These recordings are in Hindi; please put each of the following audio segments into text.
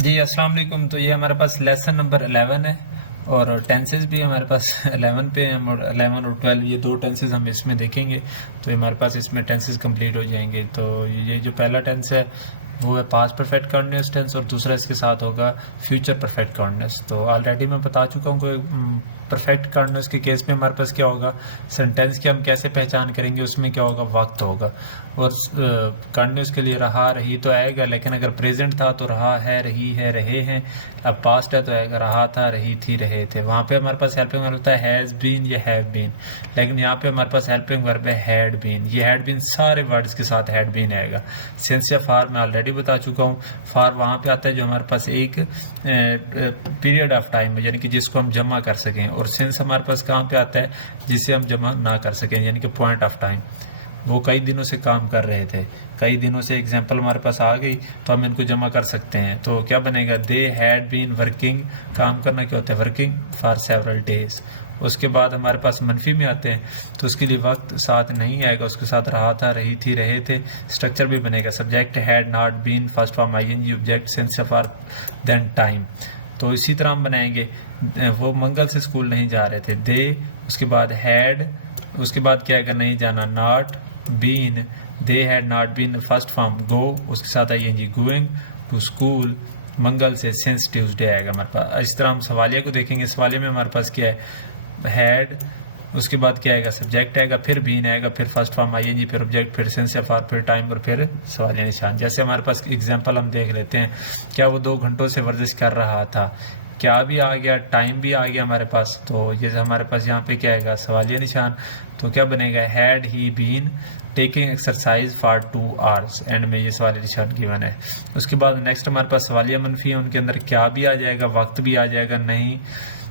जी अस्सलाम वालेकुम। तो ये हमारे पास लेसन नंबर 11 है और टेंसेस भी हमारे पास 11 पे हैं और 11 और 12 ये दो टेंसेस हम इसमें देखेंगे। तो हमारे पास इसमें टेंसेस कंप्लीट हो जाएंगे। तो ये जो पहला टेंस है वो है पास्ट परफेक्ट कंटिन्यूअस टेंस और दूसरा इसके साथ होगा फ्यूचर परफेक्ट कंटिन्यूअस। तो ऑलरेडी मैं बता चुका हूँ कि परफेक्ट कंटिन्यूअस के केस में हमारे पास क्या होगा, सेंटेंस की हम कैसे पहचान करेंगे, उसमें क्या होगा, वक्त होगा। और कंटिन्यूअस के लिए रहा रही तो आएगा, लेकिन अगर प्रेजेंट था तो रहा है, रही है, रहे हैं। अब पास्ट है तो आएगा रहा था, रही थी, रहे थे। वहाँ पे हमारे पास हेल्पिंग वर्ब होता है हैज़ बीन या हैव बीन, लेकिन यहाँ पे हमारे पास हेल्पिंग वर्ब है हैड बीन। ये हैड बीन सारे वर्ड्स के साथ हैड बीन आएगा। सिंस या फार मैं ऑलरेडी बता चुका हूँ। फार वहाँ पे आता है जो हमारे पास एक पीरियड ऑफ टाइम है, यानी कि जिसको हम जमा कर सकें। और सिंस हमारे पास कहाँ पे आता है, जिसे हम जमा ना कर सकें, यानी कि पॉइंट ऑफ टाइम। वो कई दिनों से काम कर रहे थे, कई दिनों से एग्जाम्पल हमारे पास आ गई तो हम इनको जमा कर सकते हैं। तो क्या बनेगा, दे हैड बीन वर्किंग। काम करना क्या होता है, वर्किंग फॉर सेवरल डेज। उसके बाद हमारे पास मनफी में आते हैं तो उसके लिए वक्त साथ नहीं आएगा, उसके साथ रहा था, रही थी, रहे थे। स्ट्रक्चर भी बनेगा subject had not been, first form I N G, object since for then time. तो इसी तरह हम बनाएंगे, वो मंगल से स्कूल नहीं जा रहे थे, दे, उसके बाद हैड, उसके बाद क्या आएगा, नहीं जाना, not been, they had not been, first form go, उसके साथ आईएनजी, गोइंग टू स्कूल, मंगल से, सिंस ट्यूसडे आएगा हमारे पास। इस तरह हम सवालिया को देखेंगे। सवालिया में हमारे पास क्या है, हैड, उसके बाद क्या आएगा, सब्जेक्ट आएगा, फिर बीन आएगा, फिर फर्स्ट फॉर्म आईएनजी, फिर ऑब्जेक्ट, फिर सिंस या फॉर, फिर टाइम और फिर सवालिया निशान। जैसे हमारे पास एग्जांपल हम देख लेते हैं, क्या वो 2 घंटों से वर्जिश कर रहा था, क्या भी आ गया, टाइम भी आ गया हमारे पास। तो ये हमारे पास यहाँ पे क्या आएगा, सवालिया निशान। तो क्या बनेगा, had he been taking exercise for 2 hours, end में ये सवालिया निशान गिवन है। उसके बाद नेक्स्ट हमारे पास सवालिया मनफी है, उनके अंदर क्या भी आ जाएगा, वक्त भी आ जाएगा, नहीं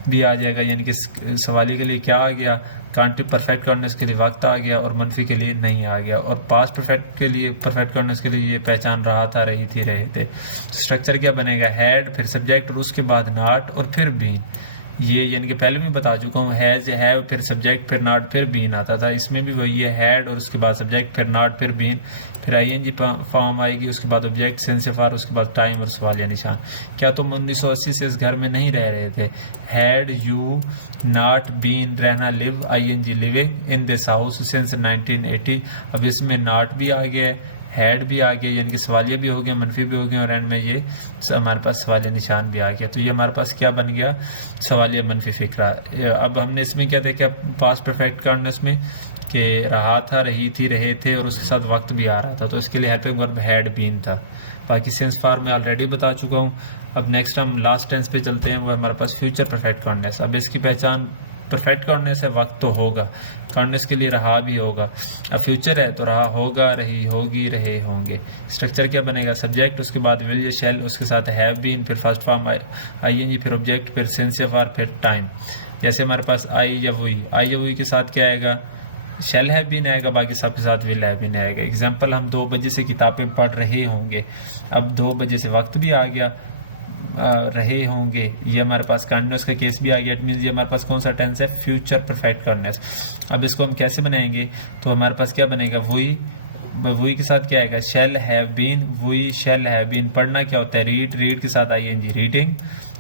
भी आ जाएगा। यानी कि सवालिया के लिए क्या आ गया, कांटिव परफेक्ट कंटिन्यूअस के लिए वक्त आ गया और मनफी के लिए नहीं आ गया। और पास्ट परफेक्ट के लिए, परफेक्ट कंटिन्यूअस के लिए ये पहचान रहा था, रही थी, रहे थे। स्ट्रक्चर क्या बनेगा, हैड, फिर सब्जेक्ट और उसके बाद नॉट और फिर बीन। ये यानी कि पहले भी बता चुका हूँ, हैज, हैव, फिर सब्जेक्ट, फिर नॉट, फिर बीन आता था। इसमें भी वही है, हैड और उसके बाद सब्जेक्ट, फिर नॉट, फिर बीन, फिर आईएनजी फॉर्म आएगी, उसके बाद ऑब्जेक्ट, सेंस फॉर, उसके बाद टाइम और सवालिया निशान। क्या तुम 1980 से इस घर में नहीं रह रहे थे, हैड यू नॉट बीन, रहना, live, I N G, living in this house since 1980। अब इसमें नॉट भी आ गया, हैड भी आ गया, यानी कि सवालिया भी हो गया, मनफी भी हो गया, और एंड में ये हमारे पास सवालिया निशान भी आ गया। तो ये हमारे पास क्या बन गया, सवालिया मनफी फिक्रा। अब हमने इसमें क्या देखा, पास्ट परफेक्ट कंटिन्यूअस में कि रहा था, रही थी, रहे थे और उसके साथ वक्त भी आ रहा था, तो इसके लिए हेल्पिंग वर्ब हैड बीन था। बाकी सेंस फॉर में ऑलरेडी बता चुका हूँ। अब नेक्स्ट हम लास्ट टेंस पे चलते हैं, वो हमारे पास फ्यूचर परफेक्ट कंटिन्यूअस। अब इसकी पहचान, परफेक्ट कंटिन्यूअस है, वक्त तो होगा, कंटिन्यूअस के लिए रहा भी होगा। अब फ्यूचर है तो रहा होगा, रही होगी, रहे होंगे। स्ट्रक्चर क्या बनेगा, सब्जेक्ट, उसके बाद विल या शैल, उसके साथ हैव बीन, फिर फर्स्ट फॉर्म आईएनजी, फिर ऑब्जेक्ट, फिर सिंस या फॉर, फिर टाइम। जैसे हमारे पास आई या वही, आई या वही के साथ क्या आएगा, शेल हैव बीन आएगा, बाकी सबके साथ विल हैव बीन आएगा। एग्जाम्पल, हम 2 बजे से किताबें पढ़ रहे होंगे। अब 2 बजे से वक्त भी आ गया, रहे होंगे, ये हमारे पास कंटिन्यूअस का केस भी आ गया। इट मींस ये हमारे पास कौन सा टेंस है, फ्यूचर परफेक्ट कंटिन्यूअस। अब इसको हम कैसे बनाएंगे, तो हमारे पास क्या बनेगा, वही के साथ क्या आएगा, शेल हैव बीन, वही शेल हैव बीन। पढ़ना क्या होता है, रीड, रीड के साथ आईएनजी, रीडिंग।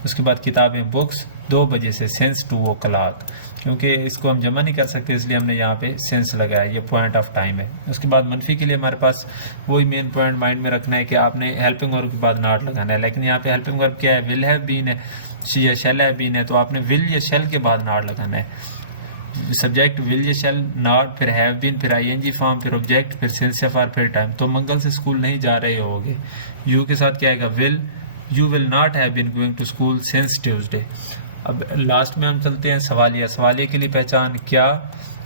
उसके बाद किताबें, बुक्स, 2 बजे से, सिंस 2 o'clock। क्योंकि इसको हम जमा नहीं कर सकते इसलिए हमने यहाँ पे सेंस लगाया, ये पॉइंट ऑफ टाइम है। उसके बाद मनफी के लिए हमारे पास वही मेन पॉइंट माइंड में रखना है कि आपने हेल्पिंग वर्ब के बाद नॉट लगाना है। लेकिन यहाँ पे हेल्पिंग वर्ब क्या है, विल हैव बीन है या शेल हैव बीन है, तो आपने विल या शेल के बाद नॉट लगाना है। सब्जेक्ट विल या शेल, नॉट, फिर हैव बीन, फिर आईएनजी फॉर्म, फिर ऑब्जेक्ट, फिर सिंस या फॉर, फिर टाइम। तो मंगल से स्कूल नहीं जा रहे होगे, यू के साथ क्या आएगा, will, you will not have been going to school since Tuesday. अब लास्ट में हम चलते हैं सवालिया। सवालिया के लिए पहचान क्या,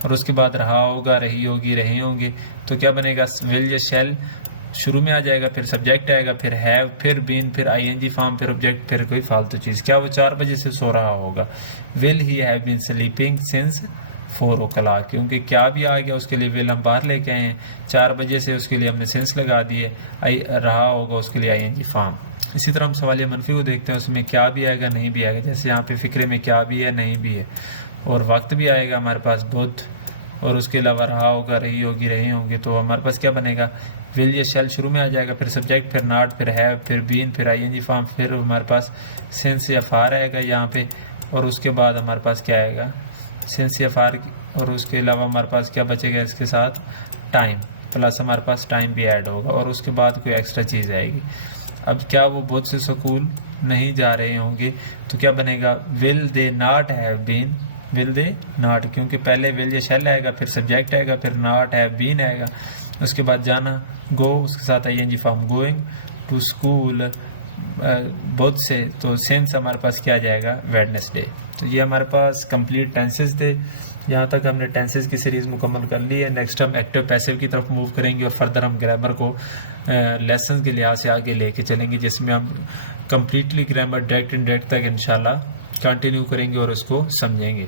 और उसके बाद रहा होगा, रही होगी, रहे होंगे। तो क्या बनेगा, विल या शेल शुरू में आ जाएगा, फिर सब्जेक्ट आएगा, फिर हैव, फिर बीन, फिर आईएनजी फॉर्म, फिर ऑब्जेक्ट, फिर कोई फालतू चीज़। क्या वो 4 बजे से सो रहा होगा, will he have been sleeping since 4 o'clock। क्योंकि क्या भी आ गया उसके लिए विल हम बाहर लेके आए हैं, 4 बजे से उसके लिए हमने सिंस लगा दिए, रहा होगा उसके लिए आईएनजी फॉर्म। इसी तरह हम सवालिया मनफी को देखते हैं, उसमें क्या भी आएगा, नहीं भी आएगा। जैसे यहाँ पे फिक्रे में क्या भी है, नहीं भी है, और वक्त भी आएगा हमारे पास बुध, और उसके अलावा रहा होगा, रही होगी, रहे होंगे। तो हमारे पास क्या बनेगा, विल या शैल शुरू में आ जाएगा, फिर सब्जेक्ट, फिर नॉट, फिर हैव, फिर बीन, फिर आईएनजी फॉर्म, फिर हमारे पास सिंस या फार आएगा यहाँ पे, और उसके बाद हमारे पास क्या आएगा, सिंस या फार, और उसके अलावा हमारे पास क्या बचेगा इसके साथ, टाइम, प्लस हमारे पास टाइम भी ऐड होगा, और उसके बाद कोई एक्स्ट्रा चीज़ आएगी। अब क्या वो बहुत से स्कूल नहीं जा रहे होंगे, तो क्या बनेगा, will they not have been, will they not, क्योंकि पहले विल या शैल आएगा, फिर सब्जेक्ट आएगा, फिर नॉट हैव बीन आएगा, उसके बाद जाना, गो, उसके साथ I N G form, going to school, बहुत से, तो सिंस हमारे पास क्या आ जाएगा, वेडनेसडे। तो ये हमारे पास कंप्लीट टेंसेस थे। यहाँ तक हमने टेंसेस की सीरीज़ मुकम्मल कर ली है। नेक्स्ट हम एक्टिव पैसिव की तरफ मूव करेंगे और फर्दर हम ग्रामर को लेसन के लिहाज से आगे लेके चलेंगे, जिसमें हम कम्प्लीटली ग्रामर डायरेक्ट इनडायरेक्ट तक इंशाल्लाह कंटिन्यू करेंगे और उसको समझेंगे।